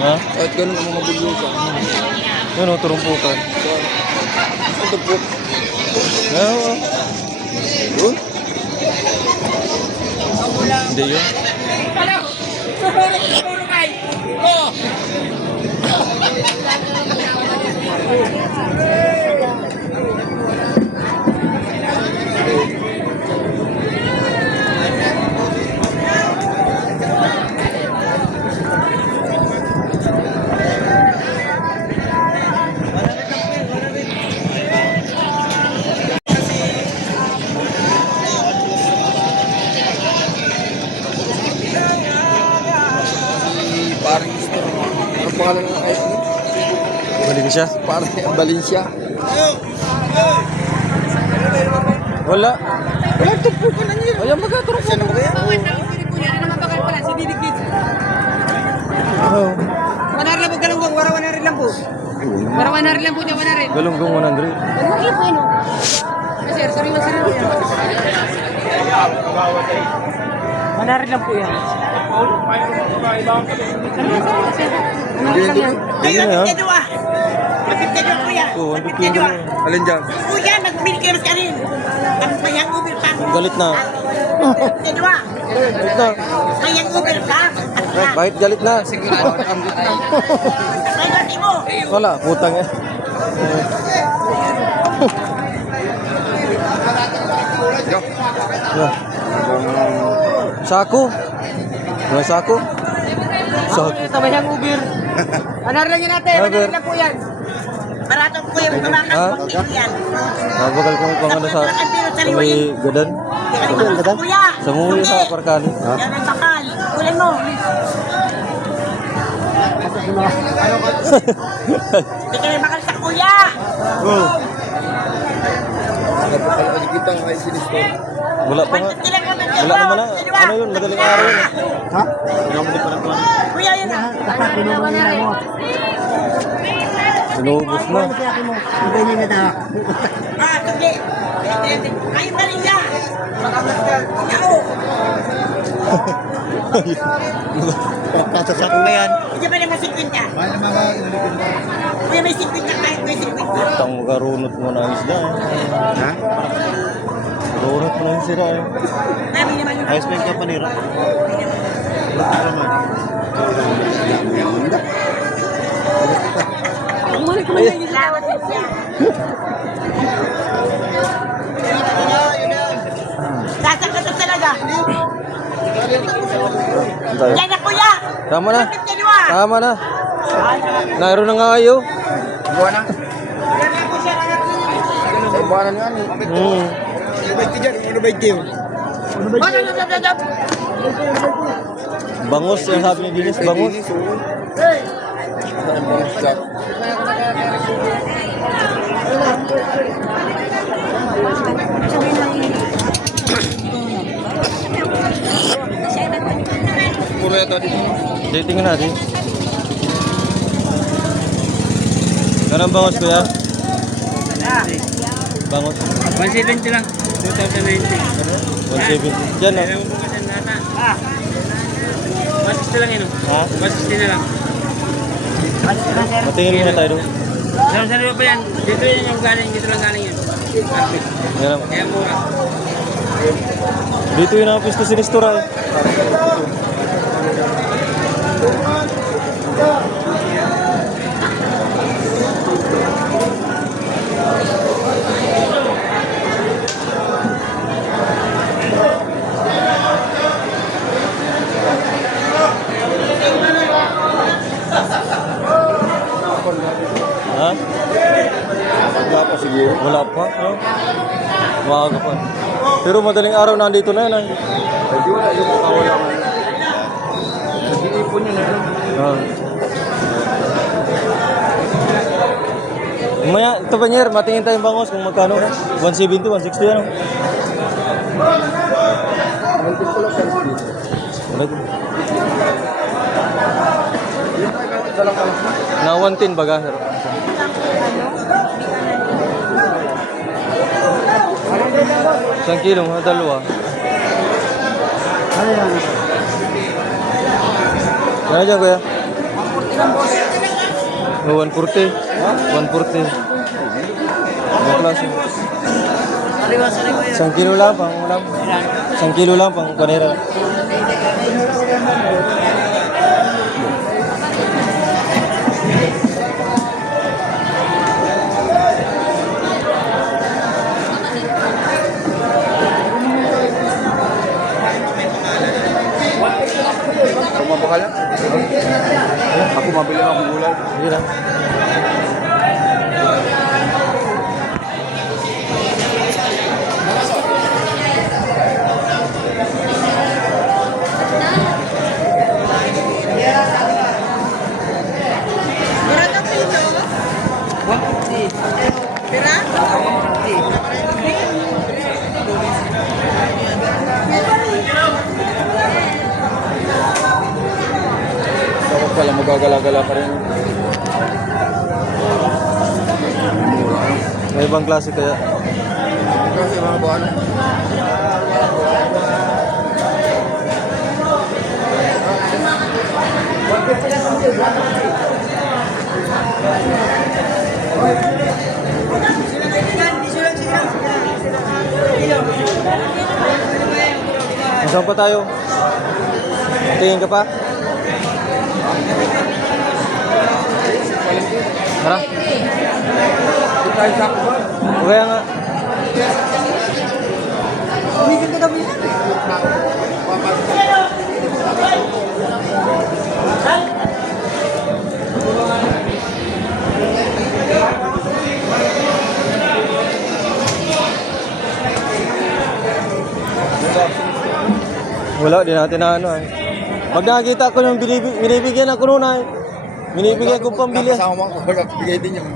Ha? Kahit ganun ang mga bulusan. Yun o, turumpukan. Ang tupok. Oo. Yun? Hindi yun. Paring store. Ang pangalan ng ice cream? Magaling siya. Parang Valencia. Wala. Wala, tupukan na niya. Ayaw magkaturumpukan. Siya naman kaya? Oo. 100 lang po galunggong, wala 100 lang po. Para 100 lang po niya, 100. Galunggong 100. Ano po yun? Sir, sorry man sir. 100 lang po yan. Hindi, hindi. Hindi na yan. Magpiptadyo ko yan. Oo, 150 na. Alin dyan? Kuya, magbili kayo ka rin. Ang mayang uber pa. Galit na. Magpiptadyo Galit na. Mayang uber pa. Bakit galit na? Sigurado ang gut na. May bati mo. Wala, putang eh. Yo. Yeah. Sako. May sako. Sako. Ito, mayang uber. 100 lang yun natin, 100 lang po yan. Barato ko yung kumakas. Ha? Magpiptadyo yan. Nabagal ko pang ano sa may gadan. Kuya. Sa muli sa parkan. Ha? Yan ang bakal. Kulay mo. Hindi ka rin bakal sa kuya. Oh. Napakalakas kita ang ice cream store. Wala pa nga. 150 lang kami. Wala naman na. Ano yun? Madaling araw yun. Ha? Kuya, yun na. Inubos na. Ah, sige. Ayun na rin yan. Yao. Pasasak na yan. Hindi ba naman 50 ka? Kuya, may 50 ka kahit may 50. Tang magarunot mo na ang isda eh. Ha? Runot mo na yung sira eh. Namin naman yung Ayos pa yung kapanira. Salamat po siya. Sasang ka talaga. Yan na kuya. Tama na. 50 niwa. Tama na. Nairo na nga kayo. Buwan na. Ay, buwan na nga ni. Ano ba ito dyan? Ano ba ito? Bangus yung sabi ni Dinis. Bangus. Saan bangus ka? Puro yata dito. Dating natin. Ganang bangus kuya? Bangus. 170 lang. 2090. 170. Diyan no? Ah. 160 lang yun. Ha? 160 na lang. Matingin muna tayo doon. Saan pa yan? Dito yan yung galing. Dito lang galing yan. Yan. Kaya mura. Dito yung napisto si Nistura eh. Ha? Wala pa siguro. Wala pa. No? Maaga pa. Pero madaling araw nandito na yan. Ay, di wala yung makawala ka. Nag-iipon yun na yun. Maya, ito ba niyer? Matingin tayong bangos kung magkano. 170, 160 ano? Mantin ko lang sa speed. Na 110 baga. Isang kilo, mga dalawa. Ano dyan kuya? Oh, 140. 140. Ang klase. Isang kilo lang pang ulam. Isang kilo lang pang panera. Ako mabakala. Ako mabili akong gulay. Sige lang. Berapa kilo? 150. Berapa? Dapat pala magagala-gala pa rin. May ibang klase kaya. Kasi mga buwan. Saan pa tayo? Tingin ka pa? Tara. Kaya nga. Wala, di natin na ano eh. Pag nakakita ko yung binibigyan ako noon ay. Binibigyan ko pambili. Kasama ko, bigay din yun.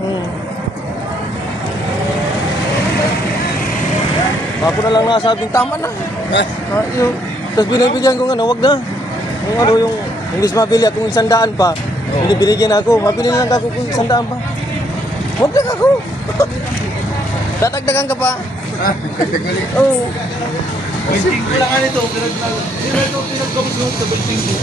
Ako na lang nasabing tama na. Tapos binibigyan ko ano, wag na. Yung ano yung imbis mabili akong 100 pa. Hindi binigyan ako, mabili lang ako kung 100 pa. Wag lang ako. Tatagdagan ka pa. Technically. Oo. Bulting ko lang nga nito. Pinagkabot ko sa bulting ko.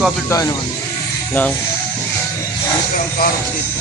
Kapit tayo naman. Nang. Ito ang karot dito.